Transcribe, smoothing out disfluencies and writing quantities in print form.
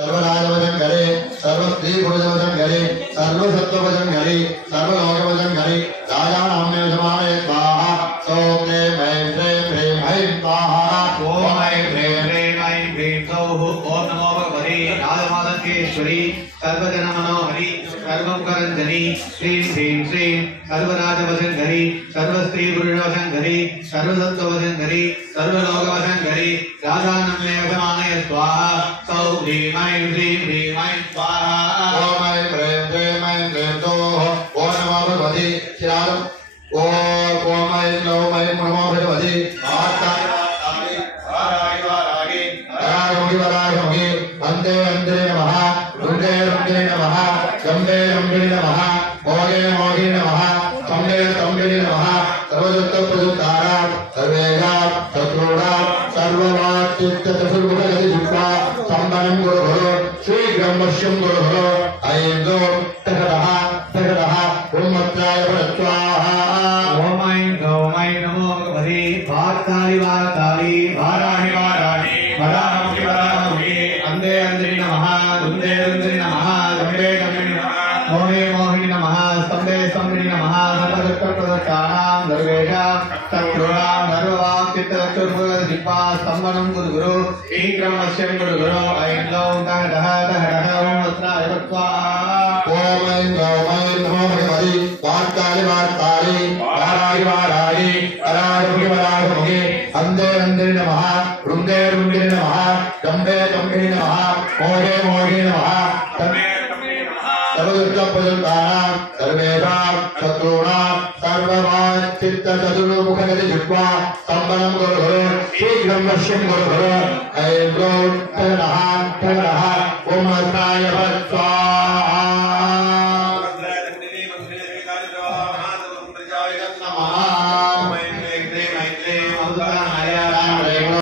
सर्वराजवजंगरे सर्वस्त्रीपुरुषवजंगरे सर्वसत्त्ववजंगरे सर्वलोकवजंगरे राजानाम्ने समाने स्वाहा सोमे मैत्रे प्रेमैं स्वाहा ओम ऐं प्रेमैं सौः ओम नमो भगवते राजमातंकेश्वरी सर्वजनमनोहरि सर्वंकरंजनी श्रीं ह्रीं श्रीं सर्वराजवजंगरी सर्वस्त्रीपुरुषवजंगरी सर्वसत्त्ववजंगरी सर्वलोकवजंगरी राजानाम्ने समाने स्वाहा सौ ह्रीं ऐं स्वाहा ओम ऐं प्रेमैं सौः ओम नमो भगवते श्रीराम ओम ऐं नमो भगवते वरागमुखि वन्दे वन्दे नमः रुद्रे रुद्रे नमः गम्भे गम्भीरे नमः मोगे मोगे नमः स्तम्भे स्तम्भे नमः सर्वदत्तप्रदुत्तारा सर्वेगा शत्रूणा सर्ववाच्चित्तचतुर्भुजगतिजुक्ता सम्बनं गुरुभरो श्रीब्रह्मस्यं गुरुभरो ऐं गौं तकटः ॐ मत्राय स्वाहा ओम ऐं नमो भगवते वार्ताली वार्ताली वाराणि वाराणि वराहमुखि वराहमुखि अन्धे अन्धे नमः रुन्द्रे रुन्द्रे नमः गम्भे गम्भे नमः मोहे मोहिनि नमः स्तम्भे स्तम्भे नमः सर्वदत्तप्रदत्तानां सर्वेषां शत्रूणां सर्ववाक्चित्तचतुर्भुजगतिजिह्वा स्तम्भनं गुरुगुरु ईक्रमस्यं गुरुगुरु ऐं गौं तहटः ॐ वस्त्राय स्वाहा ओम ऐं नमो भगवते वार्ताली वार्ताली वाराणि वाराणि वराहमुखि वराहमुखि अन्धे अन्धे नमः रुन्द्रे रुन्द्रे नमः गम्भे गम्भे नमः मोगे मोगे नमः सर्वदत्तप्रदत्तानां सर्वेषां शत्रूणां सर्ववाच्चित्तचतुर्मुखगतिजिह्वा स्तम्भनं गुरुगुरु शीघ्रं गुरुगुरु ऐं गौं तगडः ॐ वस्त्राय स्वाहा